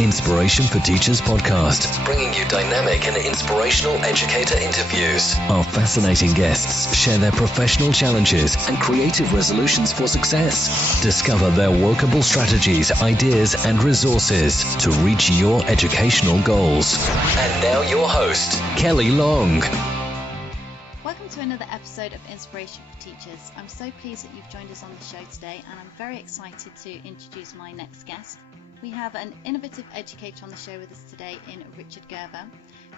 Inspiration for Teachers podcast, bringing you dynamic and inspirational educator interviews. Our fascinating guests share their professional challenges and creative resolutions for success. Discover their workable strategies, ideas, and resources to reach your educational goals. And now your host, Kelly Long. Welcome to another episode of Inspiration for Teachers. I'm so pleased that you've joined us on the show today, and I'm very excited to introduce my next guest. We have an innovative educator on the show with us today in Richard Gerver.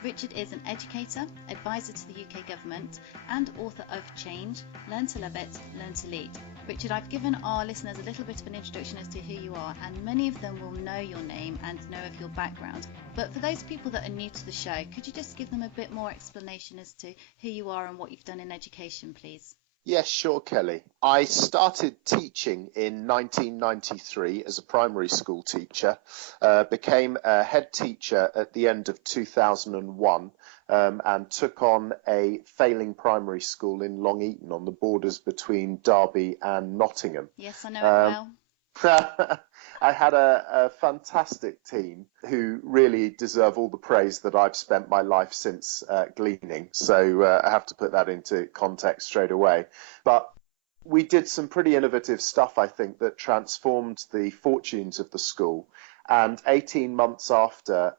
Richard is an educator, advisor to the UK government, and author of Change, Learn to Love It, Learn to Lead. Richard, I've given our listeners a little bit of an introduction as to who you are, and many of them will know your name and know of your background. But for those people that are new to the show, could you just give them a bit more explanation as to who you are and what you've done in education, please? Yes, sure, Kelly. I started teaching in 1993 as a primary school teacher, became a head teacher at the end of 2001, and took on a failing primary school in Long Eaton on the borders between Derby and Nottingham. Yes, I know it well. I had a fantastic team who really deserve all the praise that I've spent my life since gleaning. So I have to put that into context straight away. But we did some pretty innovative stuff, I think, that transformed the fortunes of the school. And 18 months after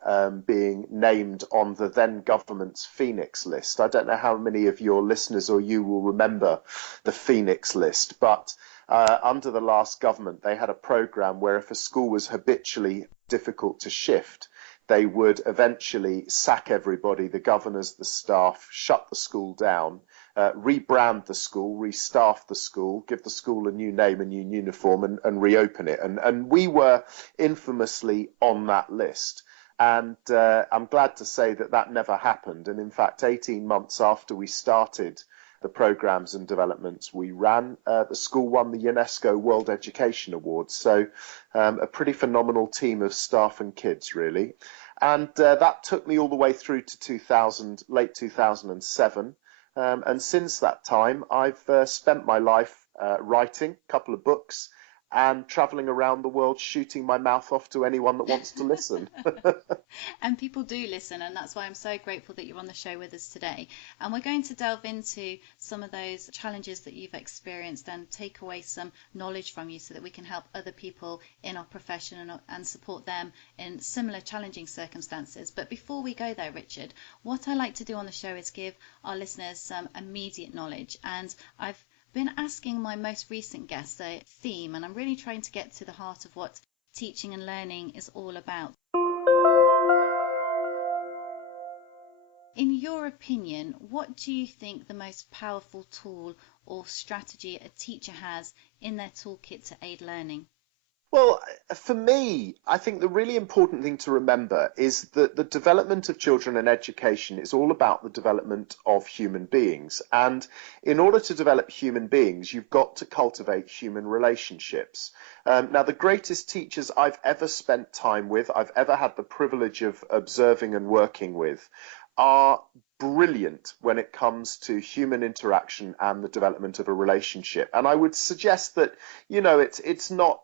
being named on the then government's Phoenix list, I don't know how many of your listeners or you will remember the Phoenix list, but under the last government, they had a program where if a school was habitually difficult to shift, they would eventually sack everybody, the governors, the staff, shut the school down, rebrand the school, restaff the school, give the school a new name, a new uniform, and reopen it. And we were infamously on that list. And I'm glad to say that that never happened. And in fact, 18 months after we started the programs and developments we ran, the school won the UNESCO World Education Awards. So a pretty phenomenal team of staff and kids, really. And that took me all the way through to late 2007. And since that time, I've spent my life writing a couple of books and traveling around the world shooting my mouth off to anyone that wants to listen. And people do listen, and that's why I'm so grateful that you're on the show with us today. And we're going to delve into some of those challenges that you've experienced and take away some knowledge from you so that we can help other people in our profession and support them in similar challenging circumstances. But before we go there, Richard, what I like to do on the show is give our listeners some immediate knowledge. And I've been asking my most recent guests a theme, and I'm really trying to get to the heart of what teaching and learning is all about. In your opinion, what do you think the most powerful tool or strategy a teacher has in their toolkit to aid learning? Well, for me, I think the really important thing to remember is that the development of children and education is all about the development of human beings. And in order to develop human beings, you've got to cultivate human relationships. Now, the greatest teachers I've ever spent time with, I've ever had the privilege of observing and working with, are brilliant when it comes to human interaction and the development of a relationship. And I would suggest that, it's not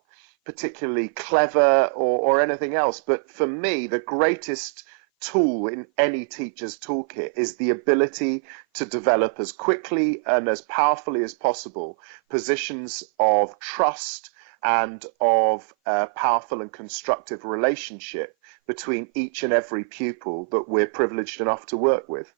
particularly clever or anything else, but for me, the greatest tool in any teacher's toolkit is the ability to develop as quickly and as powerfully as possible positions of trust and of a powerful and constructive relationship between each and every pupil that we're privileged enough to work with.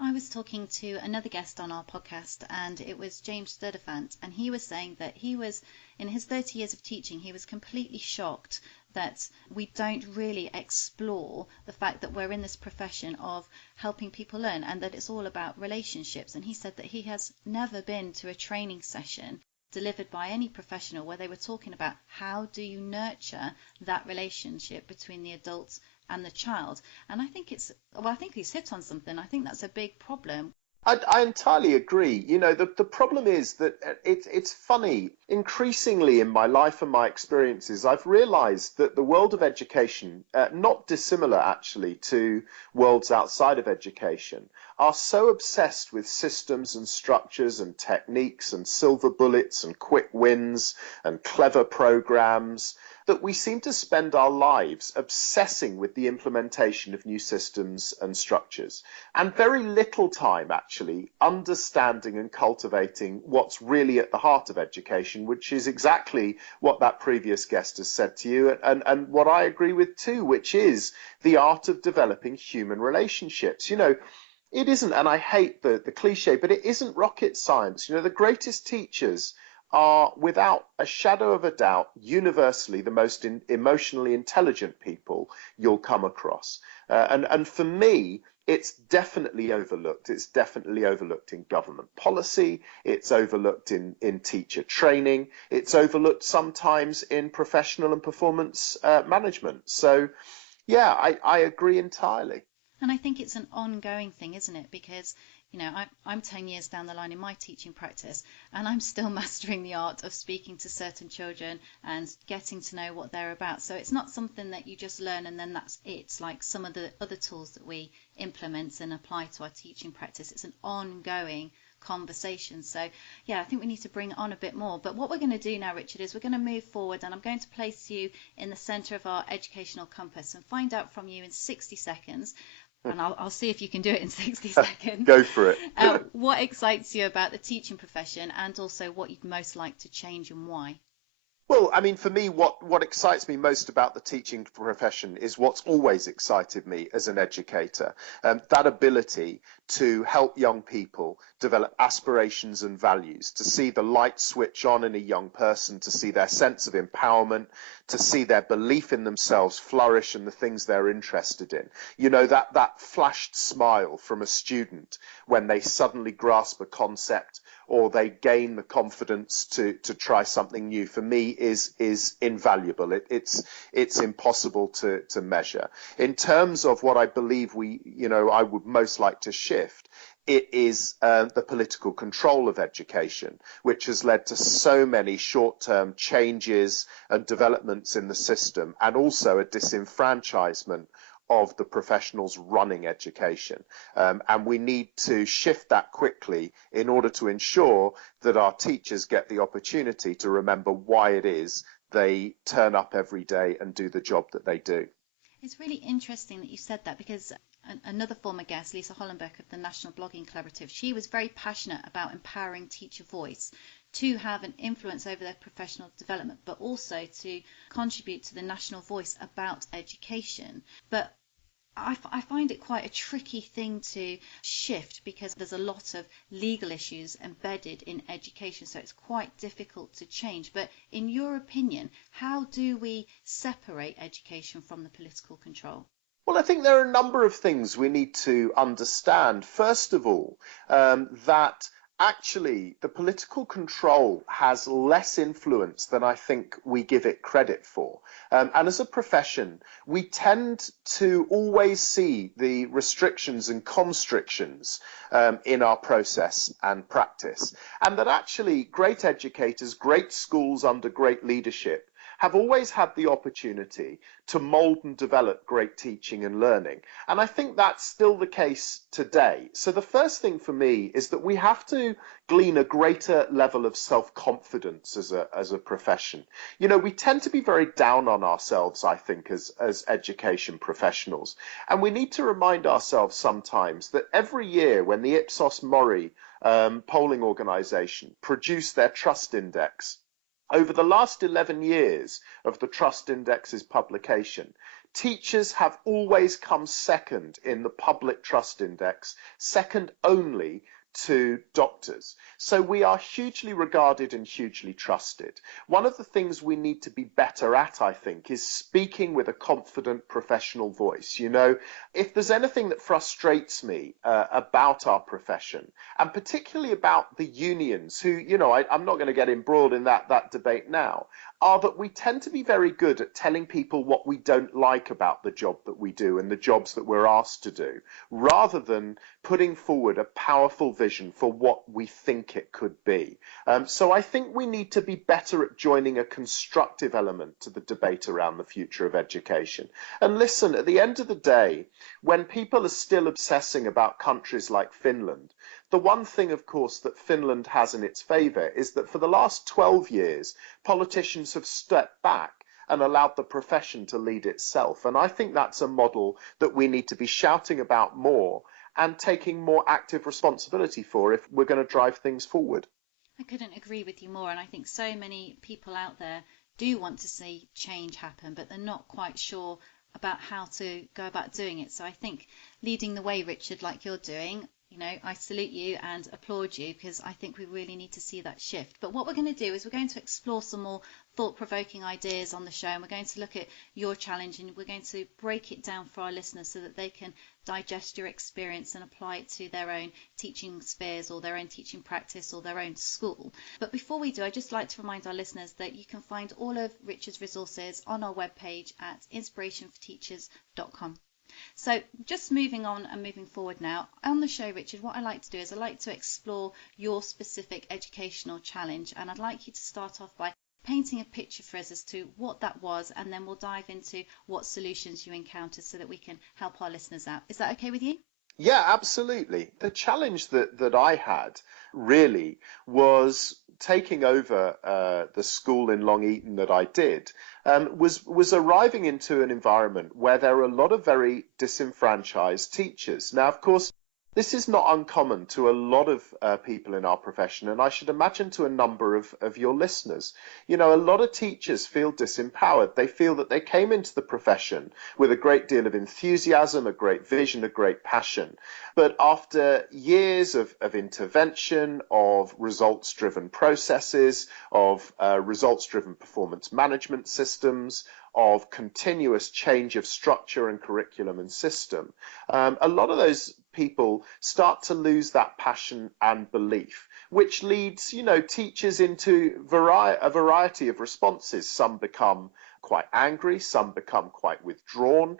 I was talking to another guest on our podcast, and it was James Sturdivant, and he was saying that he was, in his 30 years of teaching, he was completely shocked that we don't really explore the fact that we're in this profession of helping people learn and that it's all about relationships. And he said that he has never been to a training session delivered by any professional where they were talking about how do you nurture that relationship between the adults and the child. And I think he's hit on something. I think that's a big problem. I entirely agree. The problem is that it's funny. Increasingly in my life and my experiences, I've realized that the world of education, not dissimilar actually to worlds outside of education, are so obsessed with systems and structures and techniques and silver bullets and quick wins and clever programs that we seem to spend our lives obsessing with the implementation of new systems and structures, and very little time actually understanding and cultivating what's really at the heart of education, which is exactly what that previous guest has said to you, and what I agree with too, which is the art of developing human relationships. It isn't, and I hate the cliche, but it isn't rocket science. The greatest teachers are, without a shadow of a doubt, universally the most emotionally intelligent people you'll come across. And for me, it's definitely overlooked. It's definitely overlooked in government policy. It's overlooked in teacher training. It's overlooked sometimes in professional and performance management. So, yeah, I agree entirely. And I think it's an ongoing thing, isn't it? Because, I'm 10 years down the line in my teaching practice, and I'm still mastering the art of speaking to certain children and getting to know what they're about. So it's not something that you just learn and then that's it. Like some of the other tools that we implement and apply to our teaching practice, it's an ongoing conversation. So yeah, I think we need to bring it on a bit more. But what we're going to do now, Richard, is we're going to move forward, and I'm going to place you in the center of our educational compass and find out from you in 60 seconds, and I'll see if you can do it in 60 seconds. Go for it. What excites you about the teaching profession, and also what you'd most like to change and why? Well, I mean, for me, what excites me most about the teaching profession is what's always excited me as an educator, that ability to help young people develop aspirations and values, to see the light switch on in a young person, to see their sense of empowerment, to see their belief in themselves flourish and the things they're interested in. That flashed smile from a student when they suddenly grasp a concept or they gain the confidence to try something new, for me is invaluable. It's impossible to measure. In terms of what I believe I would most like to shift, it is the political control of education, which has led to so many short-term changes and developments in the system, and also a disenfranchisement of the professionals running education. And we need to shift that quickly in order to ensure that our teachers get the opportunity to remember why it is they turn up every day and do the job that they do. It's really interesting that you said that, because another former guest, Lisa Hollenbeck of the National Blogging Collaborative, she was very passionate about empowering teacher voice to have an influence over their professional development, but also to contribute to the national voice about education. But I find it quite a tricky thing to shift, because there's a lot of legal issues embedded in education, so it's quite difficult to change. But in your opinion, how do we separate education from the political control? Well, I think there are a number of things we need to understand. First of all, that actually the political control has less influence than I think we give it credit for. And as a profession, we tend to always see the restrictions and constrictions in our process and practice. And that actually great educators, great schools under great leadership have always had the opportunity to mold and develop great teaching and learning. And I think that's still the case today. So the first thing for me is that we have to glean a greater level of self-confidence as a profession. We tend to be very down on ourselves, I think, as education professionals. And we need to remind ourselves sometimes that every year when the Ipsos Mori polling organisation produced their trust index, over the last 11 years of the Trust Index's publication, teachers have always come second in the Public Trust Index, second only to doctors. So we are hugely regarded and hugely trusted. One of the things we need to be better at, I think, is speaking with a confident professional voice. If there's anything that frustrates me about our profession, and particularly about the unions who, I'm not going to get embroiled in that debate now, are that we tend to be very good at telling people what we don't like about the job that we do and the jobs that we're asked to do, rather than putting forward a powerful vision for what we think it could be. So I think we need to be better at joining a constructive element to the debate around the future of education. And listen, at the end of the day, when people are still obsessing about countries like Finland, the one thing, of course, that Finland has in its favour is that for the last 12 years, politicians have stepped back and allowed the profession to lead itself. And I think that's a model that we need to be shouting about more and taking more active responsibility for if we're going to drive things forward. I couldn't agree with you more, and I think so many people out there do want to see change happen, but they're not quite sure about how to go about doing it. So I think leading the way, Richard, like you're doing, I salute you and applaud you, because I think we really need to see that shift. But what we're going to do is we're going to explore some more thought-provoking ideas on the show, and we're going to look at your challenge, and we're going to break it down for our listeners so that they can digest your experience and apply it to their own teaching spheres or their own teaching practice or their own school. But before we do, I'd just like to remind our listeners that you can find all of Richard's resources on our webpage at inspirationforteachers.com. So just moving on and moving forward now, on the show, Richard, what I like to do is I like to explore your specific educational challenge, and I'd like you to start off by painting a picture for us as to what that was, and then we'll dive into what solutions you encountered so that we can help our listeners out. Is that okay with you? Yeah, absolutely. The challenge that I had really was taking over the school in Long Eaton that I did, was arriving into an environment where there are a lot of very disenfranchised teachers. Now, of course, this is not uncommon to a lot of people in our profession, and I should imagine to a number of your listeners. A lot of teachers feel disempowered. They feel that they came into the profession with a great deal of enthusiasm, a great vision, a great passion. But after years of intervention, of results-driven processes, of results-driven performance management systems, of continuous change of structure and curriculum and system, a lot of those people start to lose that passion and belief, which leads, teachers into a variety of responses. Some become quite angry, some become quite withdrawn,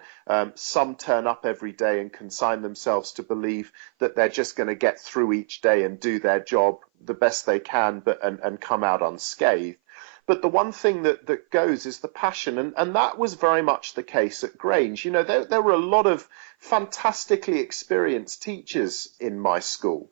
some turn up every day and consign themselves to believe that they're just going to get through each day and do their job the best they can, and come out unscathed. But the one thing that goes is the passion, and that was very much the case at Grange. There were a lot of fantastically experienced teachers in my school,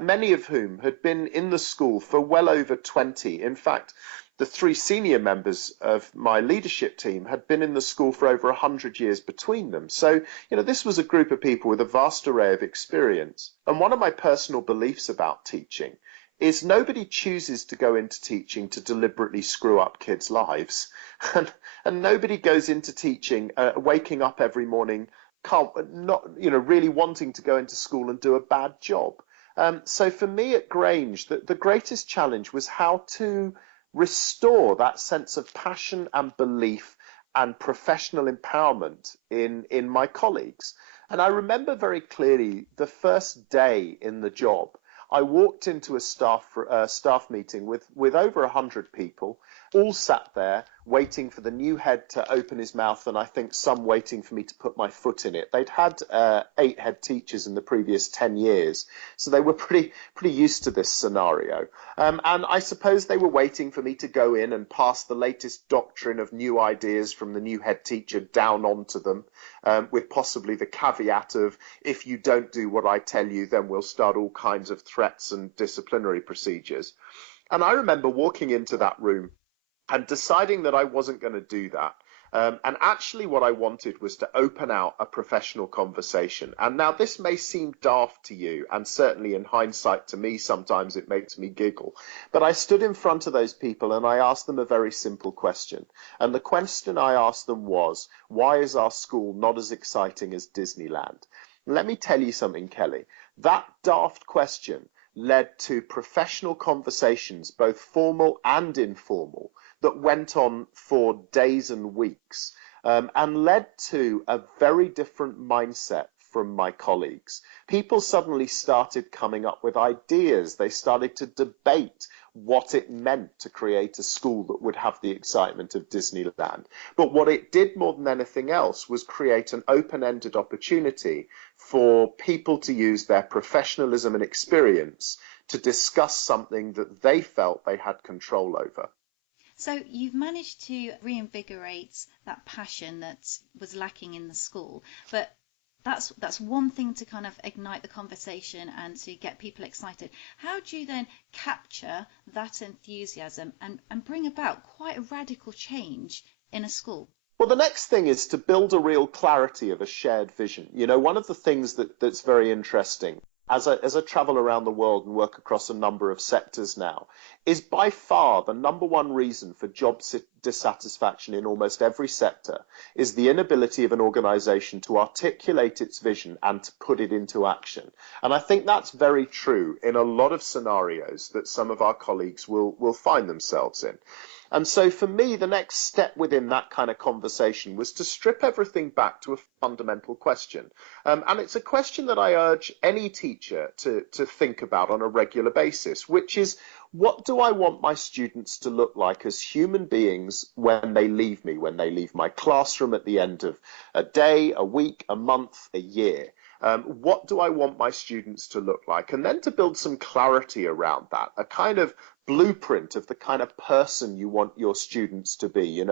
many of whom had been in the school for well over 20. In fact, the 3 senior members of my leadership team had been in the school for over 100 years between them. So, this was a group of people with a vast array of experience. And one of my personal beliefs about teaching is nobody chooses to go into teaching to deliberately screw up kids' lives. And nobody goes into teaching, waking up every morning, really wanting to go into school and do a bad job. So for me at Grange, the greatest challenge was how to restore that sense of passion and belief and professional empowerment in my colleagues. And I remember very clearly the first day in the job. I walked into a staff meeting with over 100 people, all sat there waiting for the new head to open his mouth, and I think some waiting for me to put my foot in it. They'd had 8 head teachers in the previous 10 years, so they were pretty used to this scenario. And I suppose they were waiting for me to go in and pass the latest doctrine of new ideas from the new head teacher down onto them, with possibly the caveat of, if you don't do what I tell you, then we'll start all kinds of threats and disciplinary procedures. And I remember walking into that room and deciding that I wasn't going to do that. And actually what I wanted was to open out a professional conversation. And now this may seem daft to you, and certainly in hindsight to me, sometimes it makes me giggle. But I stood in front of those people and I asked them a very simple question. And the question I asked them was, why is our school not as exciting as Disneyland? Let me tell you something, Kelly. That daft question led to professional conversations, both formal and informal, that went on for days and weeks, and led to a very different mindset from my colleagues. People suddenly started coming up with ideas. They started to debate what it meant to create a school that would have the excitement of Disneyland. But what it did more than anything else was create an open-ended opportunity for people to use their professionalism and experience to discuss something that they felt they had control over. So you've managed to reinvigorate that passion that was lacking in the school, but that's one thing to kind of ignite the conversation and to get people excited. How do you then capture that enthusiasm and bring about quite a radical change in a school? Well, the next thing is to build a real clarity of a shared vision. One of the things that's very interesting as I travel around the world and work across a number of sectors now, is by far the number one reason for job dissatisfaction in almost every sector is the inability of an organization to articulate its vision and to put it into action. And I think that's very true in a lot of scenarios that some of our colleagues will find themselves in. And so for me, the next step within that kind of conversation was to strip everything back to a fundamental question. And it's a question that I urge any teacher to think about on a regular basis, which is, what do I want my students to look like as human beings when they leave me, when they leave my classroom at the end of a day, a week, a month, a year? What do I want my students to look like? And then to build some clarity around that, a kind of blueprint of the kind of person you want your students to be,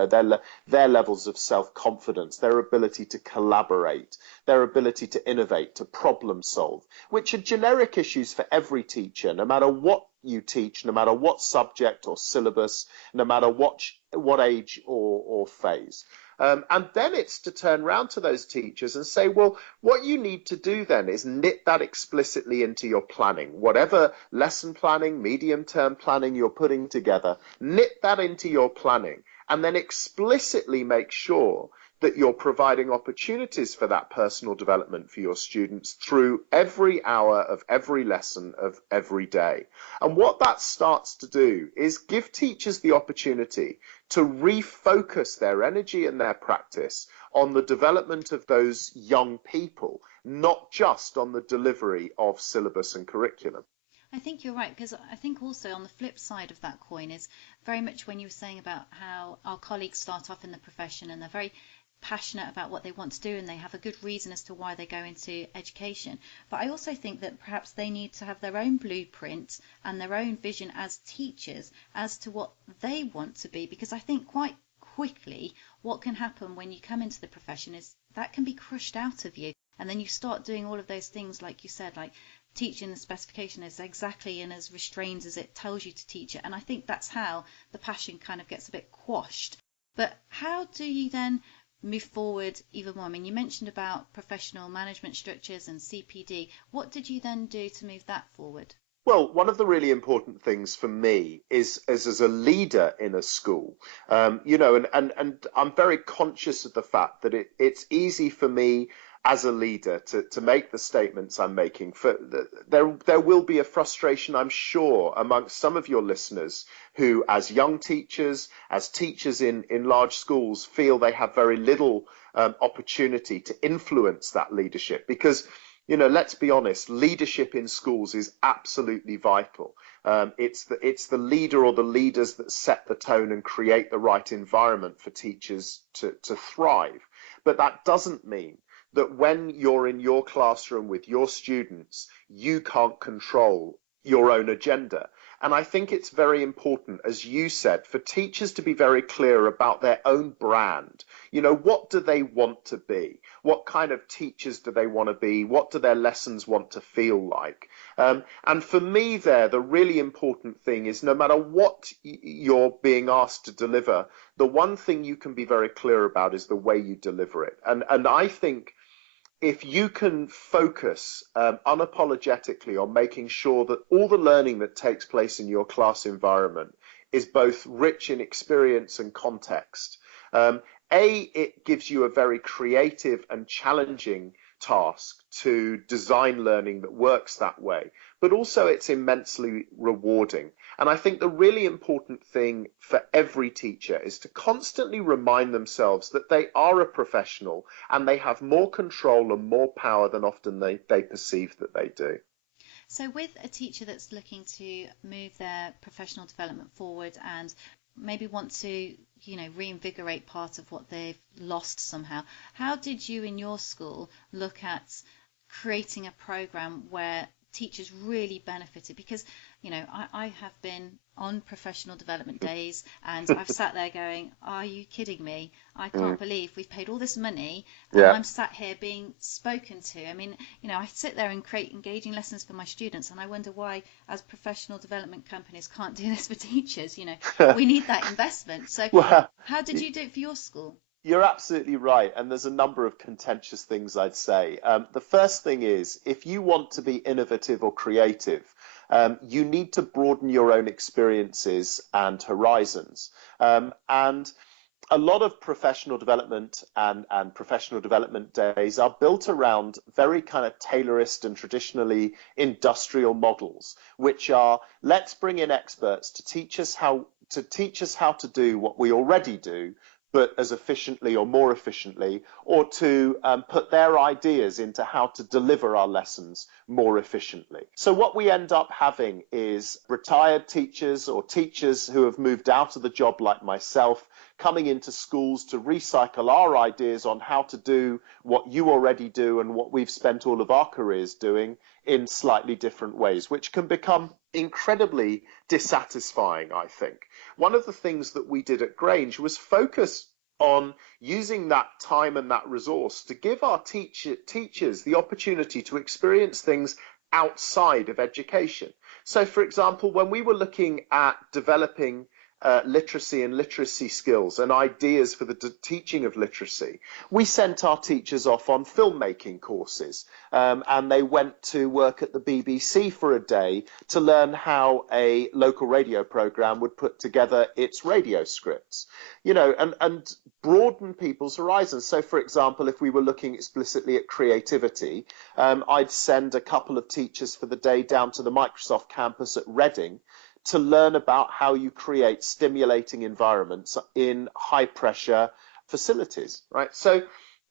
their levels of self-confidence, their ability to collaborate, their ability to innovate, to problem solve, which are generic issues for every teacher, no matter what you teach, no matter what subject or syllabus, no matter what age or phase. And then it's to turn around to those teachers and say, well, what you need to do then is knit that explicitly into your planning. Whatever lesson planning, medium-term planning you're putting together, knit that into your planning and then explicitly make sure that you're providing opportunities for that personal development for your students through every hour of every lesson of every day. And what that starts to do is give teachers the opportunity to refocus their energy and their practice on the development of those young people, not just on the delivery of syllabus and curriculum. I think you're right, because I think also on the flip side of that coin is very much when you were saying about how our colleagues start off in the profession and they're very passionate about what they want to do and they have a good reason as to why they go into education. But I also think that perhaps they need to have their own blueprint and their own vision as teachers as to what they want to be, because I think quite quickly what can happen when you come into the profession is that can be crushed out of you, and then you start doing all of those things like you said, like teaching the specification as exactly and as restrained as it tells you to teach it. And I think that's how the passion kind of gets a bit quashed. But how do you then move forward even more? I mean, you mentioned about professional management structures and CPD. What did you then do to move that forward? Well, one of the really important things for me is as a leader in a school, and I'm very conscious of the fact that it's easy for me as a leader to make the statements I'm making. There will be a frustration, I'm sure, amongst some of your listeners who, as young teachers, as teachers in large schools, feel they have very little opportunity to influence that leadership because, let's be honest, leadership in schools is absolutely vital. It's the leader or the leaders that set the tone and create the right environment for teachers to thrive. But that doesn't mean that when you're in your classroom with your students, you can't control your own agenda. And I think it's very important, as you said, for teachers to be very clear about their own brand. What do they want to be? What kind of teachers do they want to be? What do their lessons want to feel like? And for me there, the really important thing is no matter what you're being asked to deliver, the one thing you can be very clear about is the way you deliver it. And I think if you can focus unapologetically on making sure that all the learning that takes place in your class environment is both rich in experience and context, it gives you a very creative and challenging task to design learning that works that way, but also it's immensely rewarding. And I think the really important thing for every teacher is to constantly remind themselves that they are a professional and they have more control and more power than often they perceive that they do. So with a teacher that's looking to move their professional development forward and maybe want to, reinvigorate part of what they've lost somehow, how did you in your school look at creating a program where teachers really benefited? Because I have been on professional development days, and I've sat there going, are you kidding me? I can't believe we've paid all this money and I'm sat here being spoken to. I mean, I sit there and create engaging lessons for my students, and I wonder why, as professional development companies, can't do this for teachers. We need that investment. So how did you do it for your school? You're absolutely right. And there's a number of contentious things I'd say. The first thing is, if you want to be innovative or creative, you need to broaden your own experiences and horizons. And a lot of professional development and professional development days are built around very kind of tailorist and traditionally industrial models, which are, let's bring in experts to teach us how to do what we already do, but as efficiently or more efficiently, or to put their ideas into how to deliver our lessons more efficiently. So what we end up having is retired teachers or teachers who have moved out of the job like myself, coming into schools to recycle our ideas on how to do what you already do and what we've spent all of our careers doing in slightly different ways, which can become incredibly dissatisfying, I think. One of the things that we did at Grange was focus on using that time and that resource to give our teachers the opportunity to experience things outside of education. So, for example, when we were looking at developing literacy and literacy skills and ideas for the teaching of literacy, we sent our teachers off on filmmaking courses, and they went to work at the BBC for a day to learn how a local radio program would put together its radio scripts, and broaden people's horizons. So, for example, if we were looking explicitly at creativity, I'd send a couple of teachers for the day down to the Microsoft campus at Reading to learn about how you create stimulating environments in high pressure facilities, right? So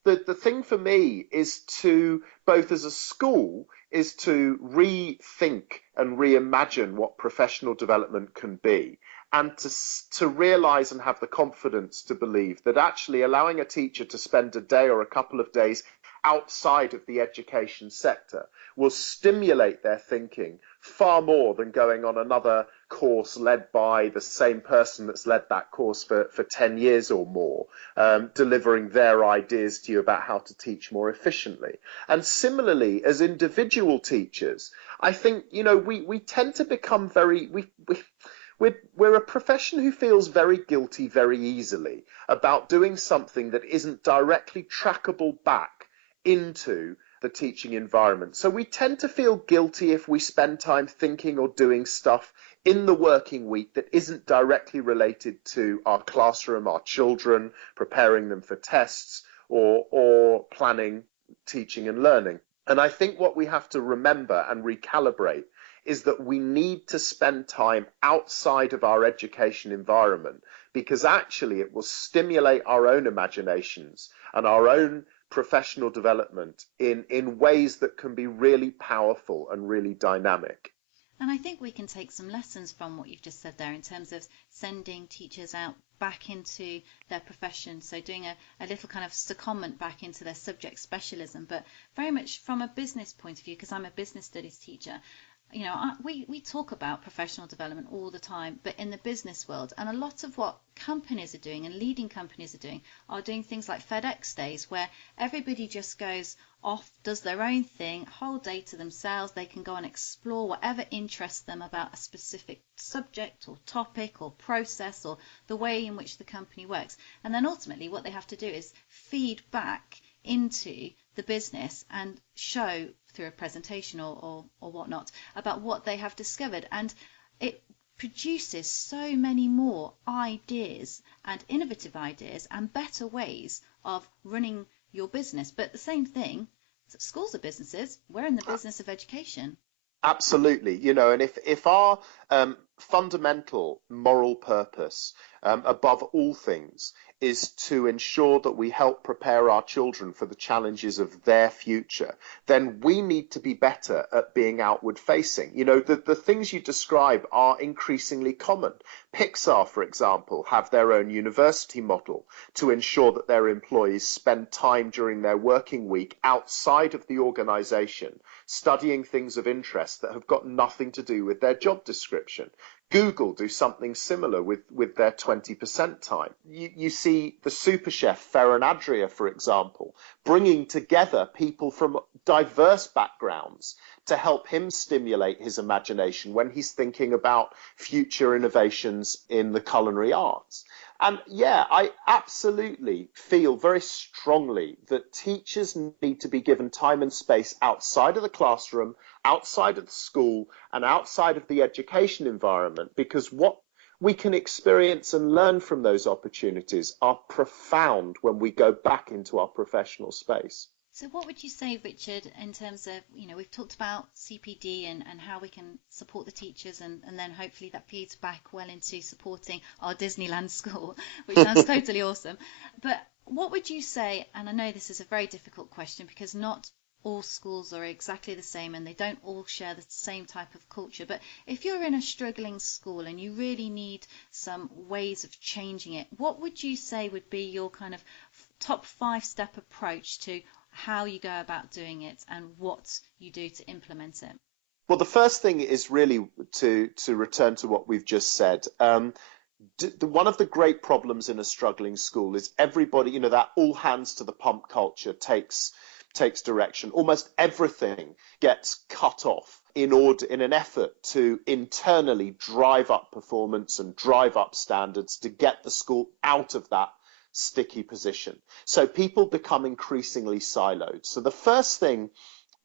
the thing for me is to, both as a school, is to rethink and reimagine what professional development can be, and to realize and have the confidence to believe that actually allowing a teacher to spend a day or a couple of days outside of the education sector will stimulate their thinking far more than going on another course led by the same person that's led that course for 10 years or more, delivering their ideas to you about how to teach more efficiently. And similarly, as individual teachers, I think, we tend to become we're a profession who feels very guilty very easily about doing something that isn't directly trackable back into the teaching environment. So we tend to feel guilty if we spend time thinking or doing stuff in the working week that isn't directly related to our classroom, our children, preparing them for tests, or planning teaching and learning. And I think what we have to remember and recalibrate is that we need to spend time outside of our education environment, because actually it will stimulate our own imaginations and our own professional development in ways that can be really powerful and really dynamic. And I think we can take some lessons from what you've just said there in terms of sending teachers out back into their profession. So doing a little kind of secondment back into their subject specialism, but very much from a business point of view, because I'm a business studies teacher. We talk about professional development all the time, but in the business world, and a lot of what companies are doing and leading companies are doing things like FedEx days, where everybody just goes off, does their own thing, whole day to themselves. They can go and explore whatever interests them about a specific subject or topic or process or the way in which the company works. And then ultimately what they have to do is feed back into the business and show through a presentation or whatnot about what they have discovered. And it produces so many more ideas and innovative ideas and better ways of running your business. But the same thing, schools are businesses. We're in the business of education. Absolutely, and if our fundamental moral purpose, above all things, is to ensure that we help prepare our children for the challenges of their future, then we need to be better at being outward facing. You know, the things you describe are increasingly common. Pixar, for example, have their own university model to ensure that their employees spend time during their working week outside of the organization, studying things of interest that have got nothing to do with their job description. Google do something similar with their 20% time. You see the super chef Ferran Adria, for example, bringing together people from diverse backgrounds to help him stimulate his imagination when he's thinking about future innovations in the culinary arts. And yeah, I absolutely feel very strongly that teachers need to be given time and space outside of the classroom, outside of the school, and outside of the education environment, because what we can experience and learn from those opportunities are profound when we go back into our professional space. So what would you say, Richard, in terms of, we've talked about CPD and how we can support the teachers, and then hopefully that feeds back well into supporting our Disneyland school, which sounds totally awesome. But what would you say, and I know this is a very difficult question because not all schools are exactly the same and they don't all share the same type of culture, but if you're in a struggling school and you really need some ways of changing it, what would you say would be your kind of top 5-step approach to how you go about doing it and what you do to implement it? Well, the first thing is really to return to what we've just said. One of the great problems in a struggling school is everybody, that all hands to the pump culture takes direction. Almost everything gets cut off in an effort to internally drive up performance and drive up standards to get the school out of that sticky position. So people become increasingly siloed. So the first thing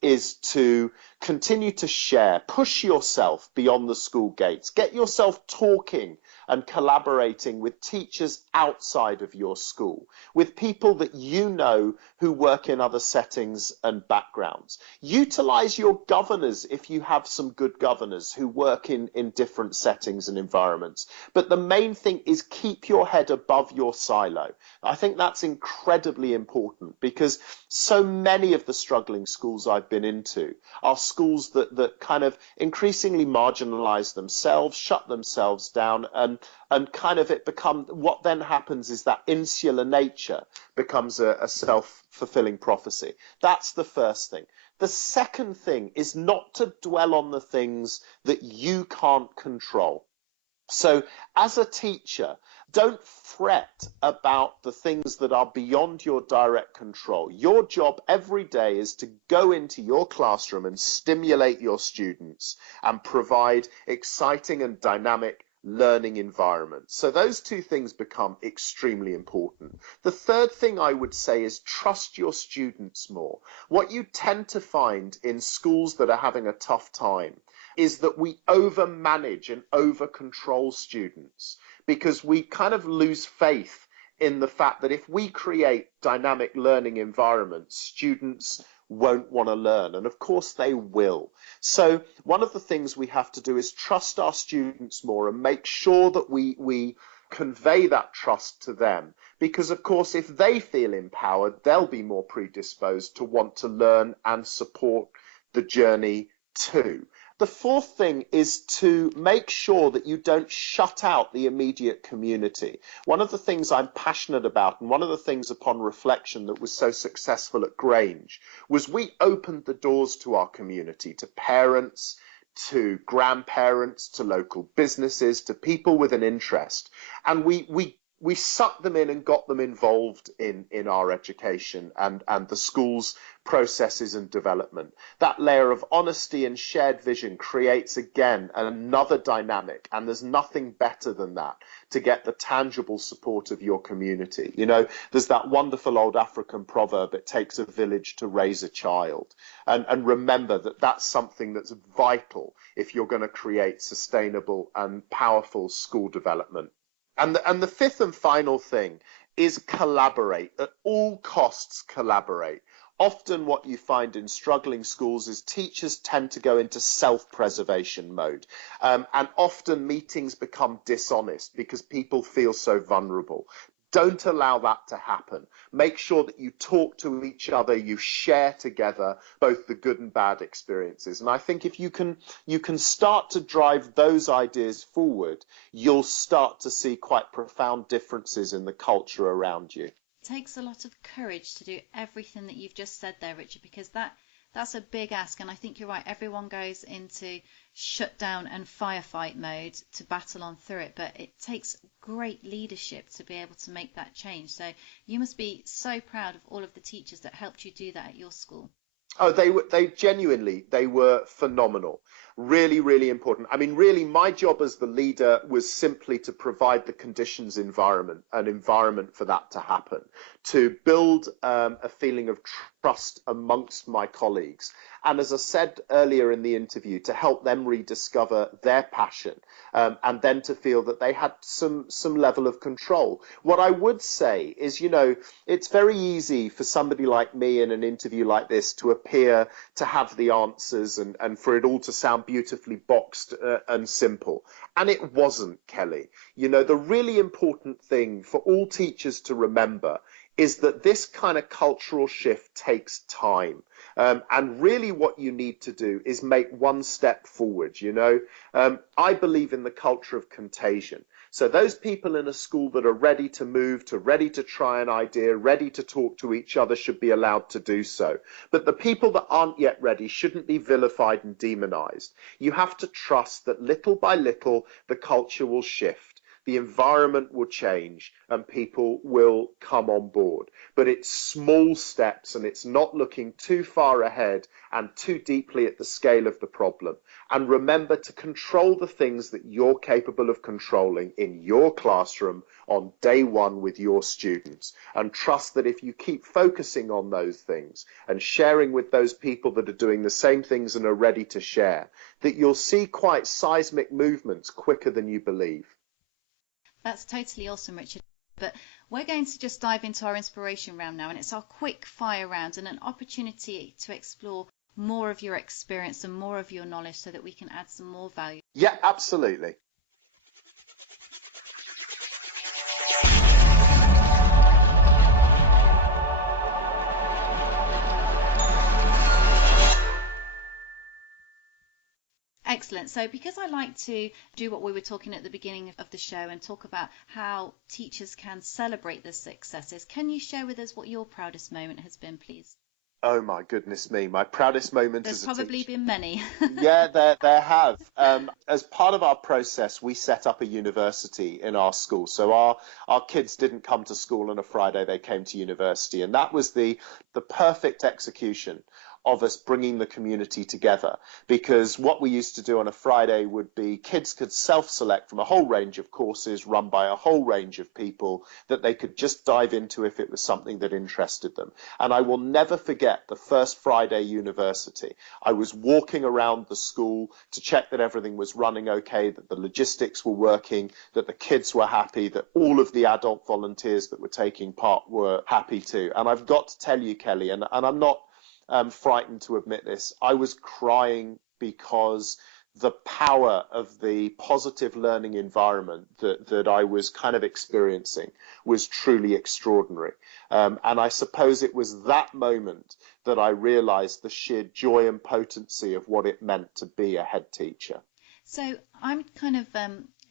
is to continue to share, push yourself beyond the school gates, get yourself talking and collaborating with teachers outside of your school, with people that you know who work in other settings and backgrounds. Utilize your governors if you have some good governors who work in different settings and environments. But the main thing is keep your head above your silo. I think that's incredibly important because so many of the struggling schools I've been into are schools that kind of increasingly marginalize themselves, shut themselves down, and kind of what then happens is that insular nature becomes a self-fulfilling prophecy. That's the first thing. The second thing is not to dwell on the things that you can't control. So as a teacher, don't fret about the things that are beyond your direct control. Your job every day is to go into your classroom and stimulate your students and provide exciting and dynamic learning environments. So those two things become extremely important. The third thing I would say is trust your students more. What you tend to find in schools that are having a tough time is that we overmanage and over-control students because we kind of lose faith in the fact that if we create dynamic learning environments, students won't want to learn. And of course they will. So one of the things we have to do is trust our students more and make sure that we convey that trust to them. Because of course, if they feel empowered, they'll be more predisposed to want to learn and support the journey too. The fourth thing is to make sure that you don't shut out the immediate community. One of the things I'm passionate about, and one of the things upon reflection that was so successful at Grange, was we opened the doors to our community, to parents, to grandparents, to local businesses, to people with an interest. And we sucked them in and got them involved in our education and the school's processes and development. That layer of honesty and shared vision creates, again, another dynamic, and there's nothing better than that to get the tangible support of your community. You know, there's that wonderful old African proverb, it takes a village to raise a child. And remember that that's something that's vital if you're going to create sustainable and powerful school development. And the fifth and final thing is collaborate. At all costs, collaborate. Often what you find in struggling schools is teachers tend to go into self-preservation mode. And often meetings become dishonest because people feel so vulnerable. Don't allow that to happen. Make sure that you talk to each other, you share together both the good and bad experiences. And I think if you can start to drive those ideas forward, you'll start to see quite profound differences in the culture around you. It takes a lot of courage to do everything that you've just said there, Richard, because that's a big ask. And I think you're right. Everyone goes into shutdown and firefight mode to battle on through it, but it takes great leadership to be able to make that change. So you must be so proud of all of the teachers that helped you do that at your school. Oh, they were phenomenal. Really, really important. I mean, really, my job as the leader was simply to provide the conditions an environment for that to happen, to build a feeling of trust amongst my colleagues. And as I said earlier in the interview, to help them rediscover their passion, and then to feel that they had some level of control. What I would say is, it's very easy for somebody like me in an interview like this to appear to have the answers and for it all to sound beautifully boxed and simple. And it wasn't, Kelly. The really important thing for all teachers to remember is that this kind of cultural shift takes time. And really what you need to do is make one step forward. I believe in the culture of contagion. So those people in a school that are ready to move, ready to try an idea, ready to talk to each other should be allowed to do so. But the people that aren't yet ready shouldn't be vilified and demonized. You have to trust that little by little the culture will shift. The environment will change and people will come on board. But it's small steps and it's not looking too far ahead and too deeply at the scale of the problem. And remember to control the things that you're capable of controlling in your classroom on day one with your students. And trust that if you keep focusing on those things and sharing with those people that are doing the same things and are ready to share, that you'll see quite seismic movements quicker than you believe. That's totally awesome, Richard. But we're going to just dive into our inspiration round now, and it's our quick fire round and an opportunity to explore more of your experience and more of your knowledge so that we can add some more value. Yeah, absolutely. Excellent. So because I like to do what we were talking at the beginning of the show and talk about how teachers can celebrate their successes, can you share with us what your proudest moment has been, please? Oh my goodness me, my proudest moment as a teacher. There's probably been many. Yeah, there have. As part of our process, we set up a university in our school. So our kids didn't come to school on a Friday, they came to university. And that was the perfect execution of us bringing the community together, because what we used to do on a Friday would be kids could self-select from a whole range of courses run by a whole range of people that they could just dive into if it was something that interested them. And I will never forget the first Friday university. I was walking around the school to check that everything was running okay, that the logistics were working, that the kids were happy, that all of the adult volunteers that were taking part were happy too. And I've got to tell you, Kelly, and I'm not frightened to admit this, I was crying because the power of the positive learning environment that I was kind of experiencing was truly extraordinary. And I suppose it was that moment that I realized the sheer joy and potency of what it meant to be a head teacher. So I'm kind of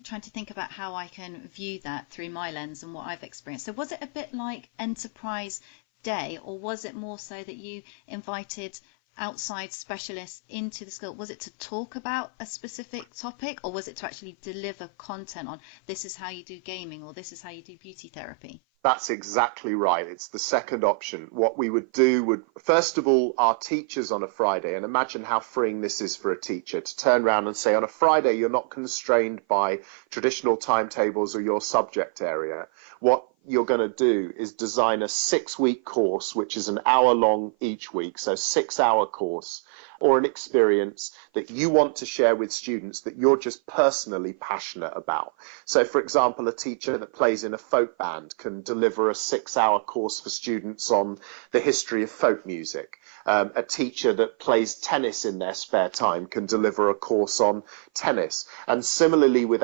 trying to think about how I can view that through my lens and what I've experienced. So was it a bit like Enterprise Day, or was it more so that you invited outside specialists into the school? Was it to talk about a specific topic, or was it to actually deliver content on this is how you do gaming, or this is how you do beauty therapy? That's exactly right. It's the second option. What we would do would, first of all, our teachers on a Friday, and imagine how freeing this is for a teacher to turn around and say, on a Friday, you're not constrained by traditional timetables or your subject area. What you're going to do is design a 6-week course, which is an hour long each week, so 6-hour course, or an experience that you want to share with students that you're just personally passionate about. So, for example, a teacher that plays in a folk band can deliver a 6-hour course for students on the history of folk music. A teacher that plays tennis in their spare time can deliver a course on tennis. And similarly, with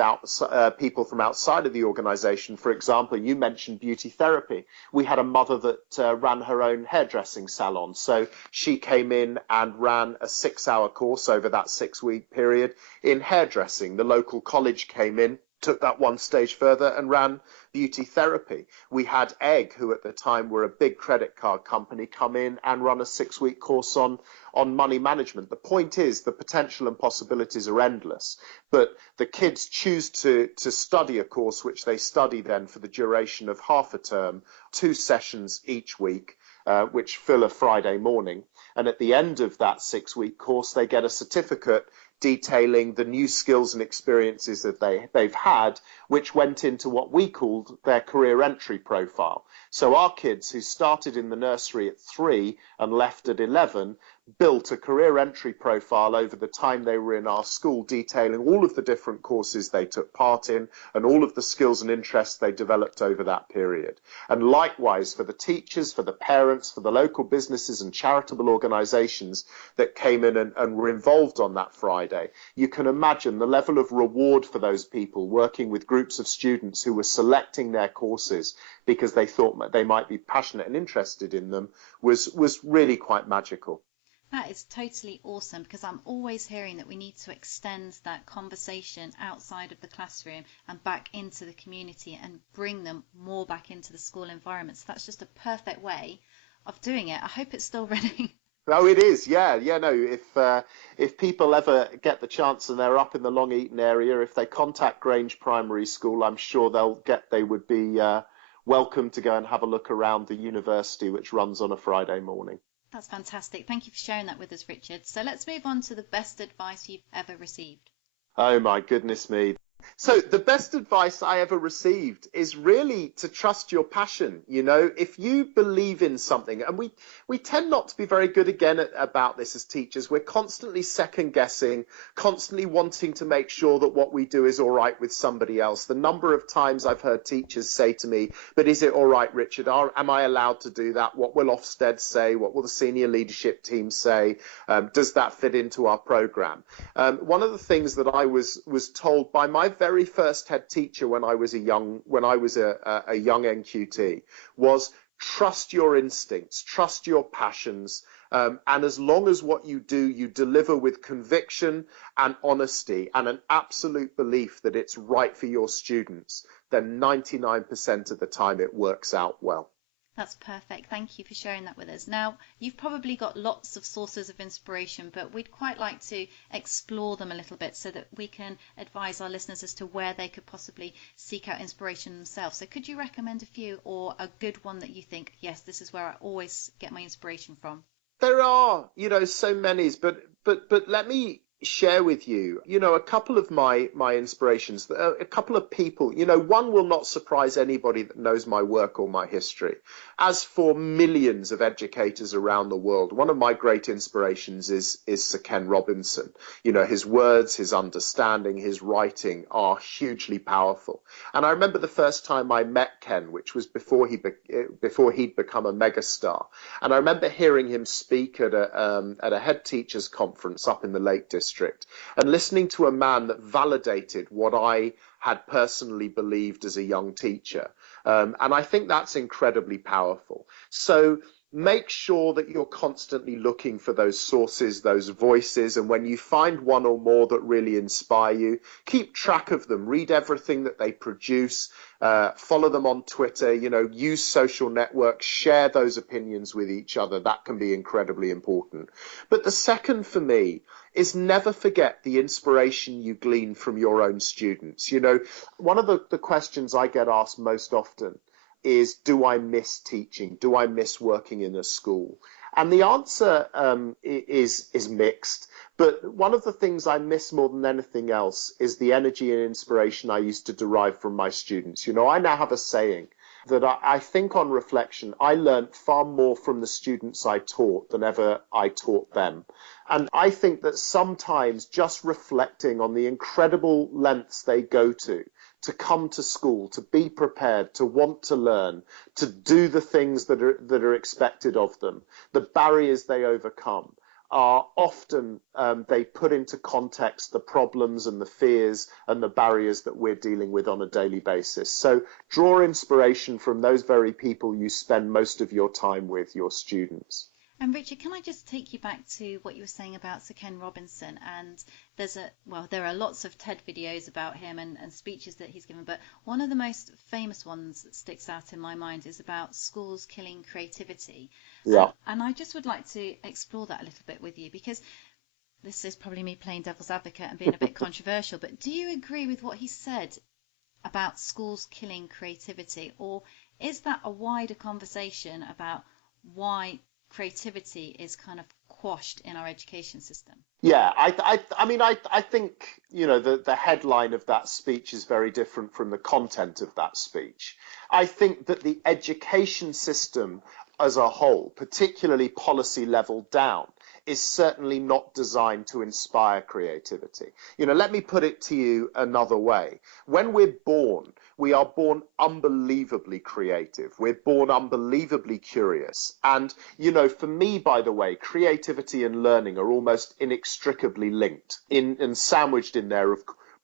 people from outside of the organisation, for example, you mentioned beauty therapy. We had a mother that ran her own hairdressing salon. So she came in and ran a 6-hour course over that 6-week period in hairdressing. The local college came in, took that one stage further and ran beauty therapy. We had Egg, who at the time were a big credit card company, come in and run a 6-week course on money management. The point is the potential and possibilities are endless, but the kids choose to study a course which they study then for the duration of half a term, 2 sessions each week, which fill a Friday morning. And at the end of that 6-week course, they get a certificate detailing the new skills and experiences that they've had, which went into what we called their career entry profile. So our kids who started in the nursery at 3 and left at 11 built a career entry profile over the time they were in our school, detailing all of the different courses they took part in and all of the skills and interests they developed over that period. And likewise for the teachers, for the parents, for the local businesses and charitable organisations that came in and were involved on that Friday, you can imagine the level of reward for those people working with groups of students who were selecting their courses because they thought they might be passionate and interested in them was really quite magical. That is totally awesome, because I'm always hearing that we need to extend that conversation outside of the classroom and back into the community and bring them more back into the school environment. So that's just a perfect way of doing it. I hope it's still running. Oh, it is. Yeah. No, if people ever get the chance and they're up in the Long Eaton area, if they contact Grange Primary School, I'm sure they would be welcome to go and have a look around the university, which runs on a Friday morning. That's fantastic. Thank you for sharing that with us, Richard. So let's move on to the best advice you've ever received. Oh, my goodness me. So the best advice I ever received is really to trust your passion. You know, if you believe in something, and we tend not to be very good about this as teachers. We're constantly second guessing, constantly wanting to make sure that what we do is all right with somebody else. The number of times I've heard teachers say to me, but is it all right, Richard? Am I allowed to do that? What will Ofsted say? What will the senior leadership team say? Does that fit into our program? One of the things that I was told by my very first head teacher when I was a young NQT was trust your instincts, trust your passions, and as long as what you do, you deliver with conviction and honesty and an absolute belief that it's right for your students, then 99% of the time it works out well. That's perfect. Thank you for sharing that with us. Now, you've probably got lots of sources of inspiration, but we'd quite like to explore them a little bit so that we can advise our listeners as to where they could possibly seek out inspiration themselves. So could you recommend a few, or a good one that you think, yes, this is where I always get my inspiration from? There are, so many, but let me share with you, a couple of my inspirations, a couple of people. One will not surprise anybody that knows my work or my history. As for millions of educators around the world, one of my great inspirations is Sir Ken Robinson. His words, his understanding, his writing are hugely powerful. And I remember the first time I met Ken, which was before he'd become a megastar. And I remember hearing him speak at a head teachers conference up in the Lake District, and listening to a man that validated what I had personally believed as a young teacher. And I think that's incredibly powerful. So make sure that you're constantly looking for those sources, those voices, and when you find one or more that really inspire you, keep track of them, read everything that they produce, follow them on Twitter, use social networks, share those opinions with each other. That can be incredibly important. But the second for me is never forget the inspiration you glean from your own students. One of the questions I get asked most often is, do I miss teaching? Do I miss working in a school? And the answer is mixed. But one of the things I miss more than anything else is the energy and inspiration I used to derive from my students. I now have a saying, that I think on reflection, I learned far more from the students I taught than ever I taught them. And I think that sometimes just reflecting on the incredible lengths they go to come to school, to be prepared, to want to learn, to do the things that are expected of them, the barriers they overcome, are often they put into context the problems and the fears and the barriers that we're dealing with on a daily basis. So draw inspiration from those very people you spend most of your time with, your students. And Richard, can I just take you back to what you were saying about Sir Ken Robinson? And there are lots of TED videos about him and speeches that he's given, but one of the most famous ones that sticks out in my mind is about schools killing creativity. Yeah. And I just would like to explore that a little bit with you, because this is probably me playing devil's advocate and being a bit controversial, but do you agree with what he said about schools killing creativity? Or is that a wider conversation about why creativity is kind of quashed in our education system? Yeah, I think, the headline of that speech is very different from the content of that speech. I think that the education system as a whole, particularly policy level down, is certainly not designed to inspire creativity. Let me put it to you another way. When we're born, we are born unbelievably creative. We're born unbelievably curious. And, for me, by the way, creativity and learning are almost inextricably linked. And sandwiched in there, of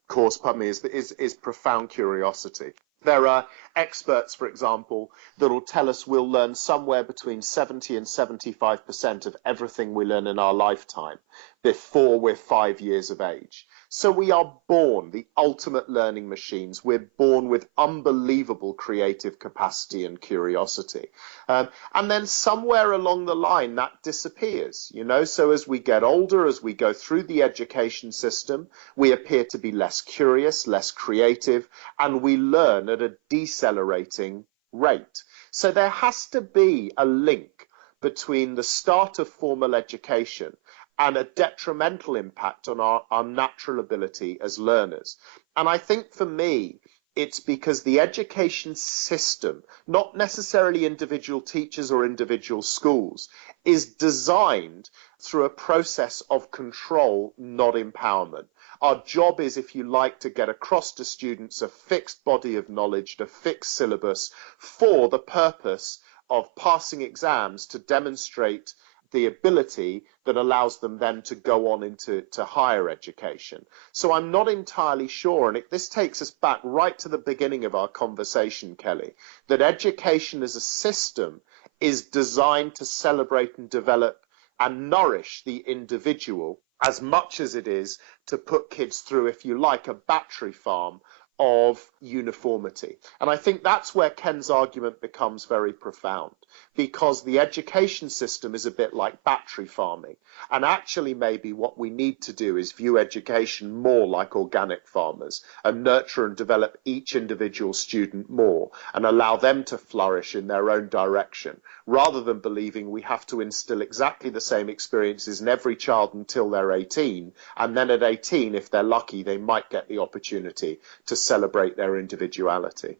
course, is profound curiosity. There are experts, for example, that will tell us we'll learn somewhere between 70 and 75% of everything we learn in our lifetime before we're 5 years of age. So we are born the ultimate learning machines. We're born with unbelievable creative capacity and curiosity. And then somewhere along the line that disappears, So as we get older, as we go through the education system, we appear to be less curious, less creative, and we learn at a decelerating rate. So there has to be a link between the start of formal education and a detrimental impact on our natural ability as learners. And I think for me, it's because the education system, not necessarily individual teachers or individual schools, is designed through a process of control, not empowerment. Our job is, if you like, to get across to students a fixed body of knowledge, a fixed syllabus for the purpose of passing exams to demonstrate the ability that allows them then to go on into higher education. So I'm not entirely sure, and this takes us back right to the beginning of our conversation, Kelly, that education as a system is designed to celebrate and develop and nourish the individual as much as it is to put kids through, if you like, a battery farm of uniformity. And I think that's where Ken's argument becomes very profound, because the education system is a bit like battery farming. And actually maybe what we need to do is view education more like organic farmers and nurture and develop each individual student more and allow them to flourish in their own direction, rather than believing we have to instill exactly the same experiences in every child until they're 18. And then at 18, if they're lucky, they might get the opportunity to celebrate their individuality.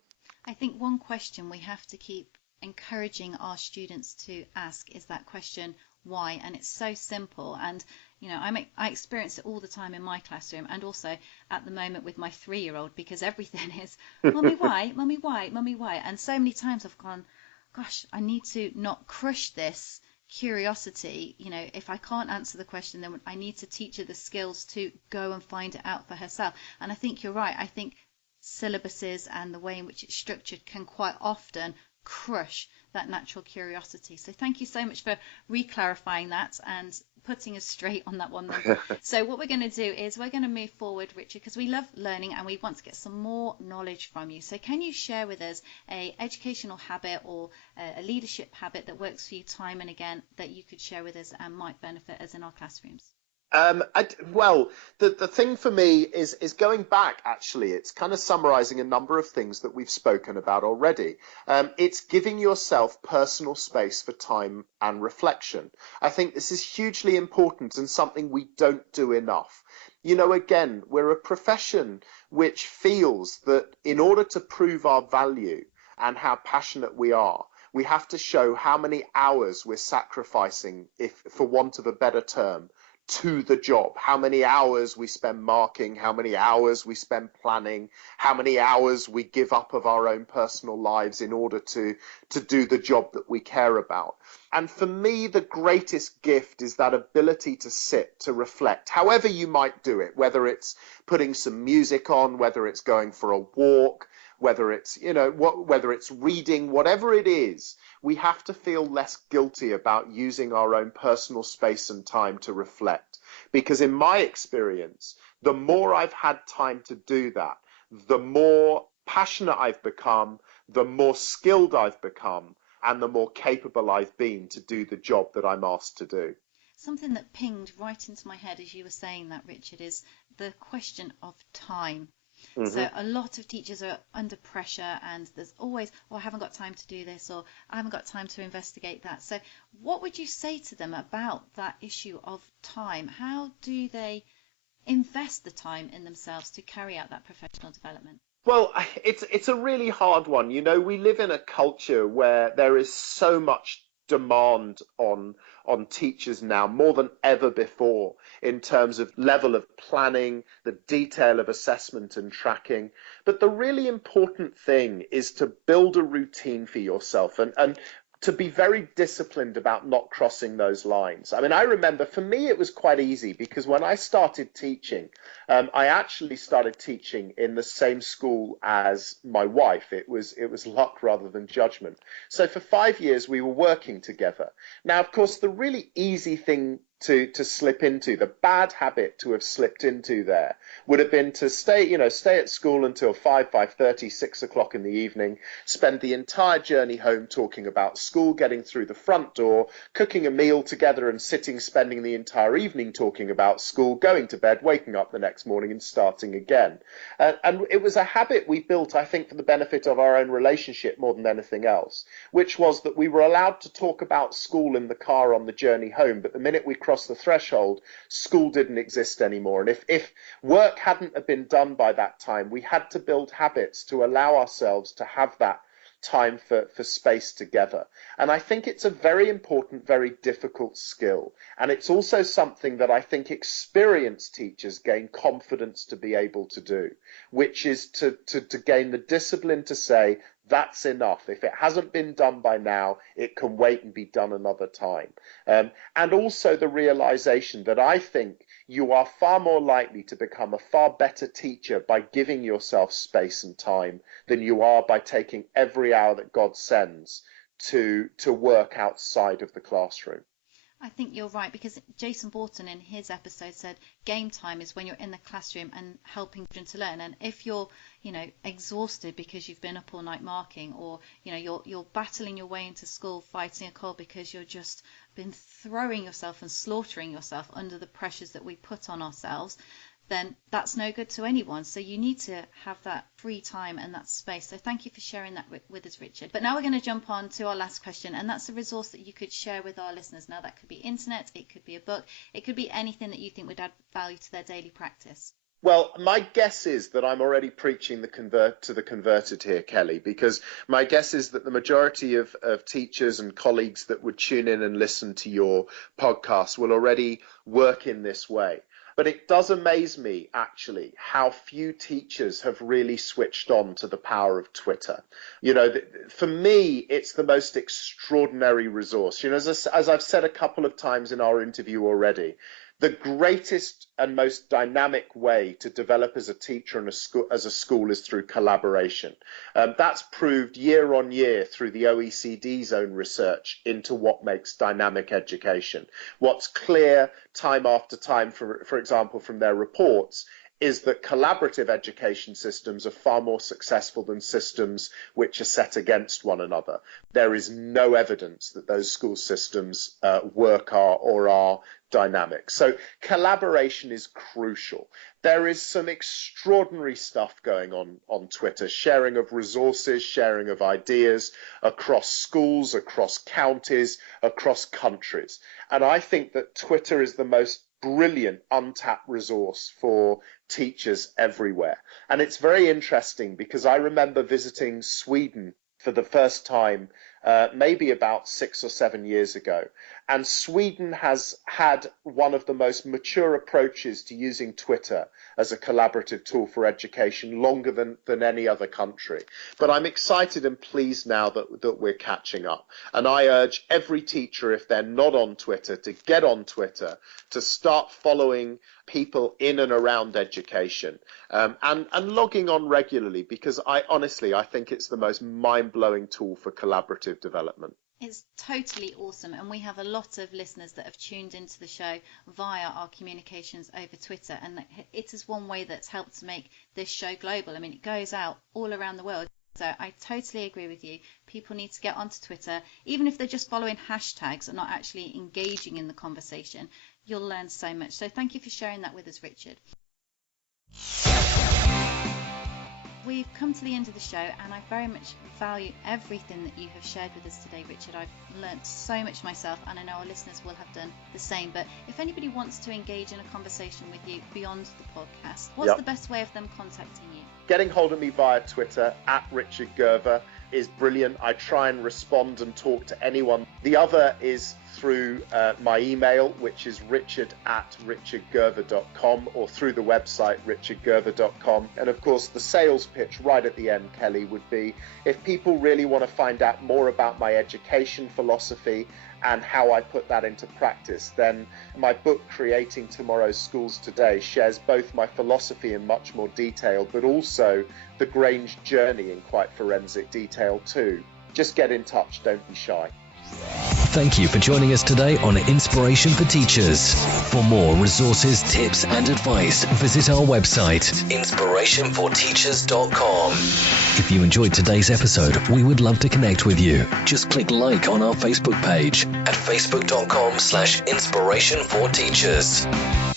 I think one question we have to keep encouraging our students to ask is that question, why? And it's so simple. And I experience it all the time in my classroom, and also at the moment with my 3-year-old, because everything is, Mummy, why? Mummy, why? Mummy, why? And so many times I've gone, gosh, I need to not crush this curiosity. If I can't answer the question, then I need to teach her the skills to go and find it out for herself. And I think you're right. I think syllabuses and the way in which it's structured can quite often crush that natural curiosity. So thank you so much for re-clarifying that and putting us straight on that one then. So what we're going to do is we're going to move forward, Richard, because we love learning and we want to get some more knowledge from you. So can you share with us a educational habit or a leadership habit that works for you time and again that you could share with us and might benefit us in our classrooms? The thing for me is going back, actually. It's kind of summarizing a number of things that we've spoken about already. It's giving yourself personal space for time and reflection. I think this is hugely important and something we don't do enough. Again, we're a profession which feels that in order to prove our value and how passionate we are, we have to show how many hours we're sacrificing, if for want of a better term, to the job, how many hours we spend marking, how many hours we spend planning, how many hours we give up of our own personal lives in order to do the job that we care about. And for me, the greatest gift is that ability to sit, to reflect, however you might do it, whether it's putting some music on, whether it's going for a walk, whether it's, whether it's reading, whatever it is, we have to feel less guilty about using our own personal space and time to reflect. Because in my experience, the more I've had time to do that, the more passionate I've become, the more skilled I've become, and the more capable I've been to do the job that I'm asked to do. Something that pinged right into my head as you were saying that, Richard, is the question of time. Mm-hmm. So a lot of teachers are under pressure, and there's always, I haven't got time to do this, or I haven't got time to investigate that. So what would you say to them about that issue of time? How do they invest the time in themselves to carry out that professional development? Well, it's a really hard one. We live in a culture where there is so much demand on teachers now, more than ever before, in terms of level of planning, the detail of assessment and tracking. But the really important thing is to build a routine for yourself and to be very disciplined about not crossing those lines. I mean, I remember for me it was quite easy, because when I started teaching, I actually started teaching in the same school as my wife. It was luck rather than judgment. So for 5 years we were working together. Now, of course, the really easy thing to slip into, the bad habit to have slipped into there, would have been to stay at school until 5:30, 6 o'clock in the evening, spend the entire journey home talking about school, getting through the front door, cooking a meal together and spending the entire evening talking about school, going to bed, waking up the next morning and starting again. And it was a habit we built, I think, for the benefit of our own relationship more than anything else, which was that we were allowed to talk about school in the car on the journey home, but the minute we crossed the threshold, school didn't exist anymore. And if work hadn't have been done by that time, we had to build habits to allow ourselves to have that time for space together. And I think it's a very important, very difficult skill. And it's also something that I think experienced teachers gain confidence to be able to do, which is to gain the discipline to say, that's enough. If it hasn't been done by now, it can wait and be done another time. And also the realization that I think you are far more likely to become a far better teacher by giving yourself space and time than you are by taking every hour that God sends to work outside of the classroom. I think you're right, because Jason Borton in his episode said game time is when you're in the classroom and helping children to learn. And if you're exhausted because you've been up all night marking, or you're battling your way into school, fighting a cold because you're just been throwing yourself and slaughtering yourself under the pressures that we put on ourselves, then that's no good to anyone. So you need to have that free time and that space. So thank you for sharing that with us, Richard. But now we're going to jump on to our last question, and that's a resource that you could share with our listeners. Now, that could be internet, it could be a book, it could be anything that you think would add value to their daily practice. Well, my guess is that I'm already preaching to the converted here, Kelly, because my guess is that the majority of teachers and colleagues that would tune in and listen to your podcast will already work in this way. But it does amaze me, actually, how few teachers have really switched on to the power of Twitter. For me, it's the most extraordinary resource. As I've said a couple of times in our interview already, the greatest and most dynamic way to develop as a teacher and as a school is through collaboration. That's proved year on year through the OECD's own research into what makes dynamic education. What's clear time after time, for example, from their reports, is that collaborative education systems are far more successful than systems which are set against one another. There is no evidence that those school systems work or are dynamic. So collaboration is crucial. There is some extraordinary stuff going on Twitter, sharing of resources, sharing of ideas across schools, across counties, across countries. And I think that Twitter is the most brilliant untapped resource for teachers everywhere. And it's very interesting because I remember visiting Sweden for the first time maybe about 6 or 7 years ago. And Sweden has had one of the most mature approaches to using Twitter as a collaborative tool for education longer than any other country. But I'm excited and pleased now that we're catching up. And I urge every teacher, if they're not on Twitter, to get on Twitter, to start following people in and around education, and logging on regularly, because I think it's the most mind-blowing tool for collaborative development. It's totally awesome, and we have a lot of listeners that have tuned into the show via our communications over Twitter, and it is one way that's helped to make this show global. I mean, it goes out all around the world. So I totally agree with you. People need to get onto Twitter, even if they're just following hashtags and not actually engaging in the conversation. You'll learn so much. So thank you for sharing that with us, Richard. We've come to the end of the show, and I very much value everything that you have shared with us today, Richard. I've learnt so much myself, and I know our listeners will have done the same. But if anybody wants to engage in a conversation with you beyond the podcast, what's the best way of them contacting you? Getting hold of me via Twitter at Richard Gerver is brilliant. I try and respond and talk to anyone. The other is through my email, which is richard@richardgerver.com, or through the website richardgerver.com. And of course, the sales pitch right at the end, Kelly, would be if people really want to find out more about my education philosophy and how I put that into practice, then my book, Creating Tomorrow's Schools Today, shares both my philosophy in much more detail, but also the Grange journey in quite forensic detail too. Just get in touch, don't be shy. Thank you for joining us today on Inspiration for Teachers. For more resources, tips and advice, visit our website, inspirationforteachers.com. If you enjoyed today's episode, we would love to connect with you. Just click like on our Facebook page at facebook.com/inspirationforteachers.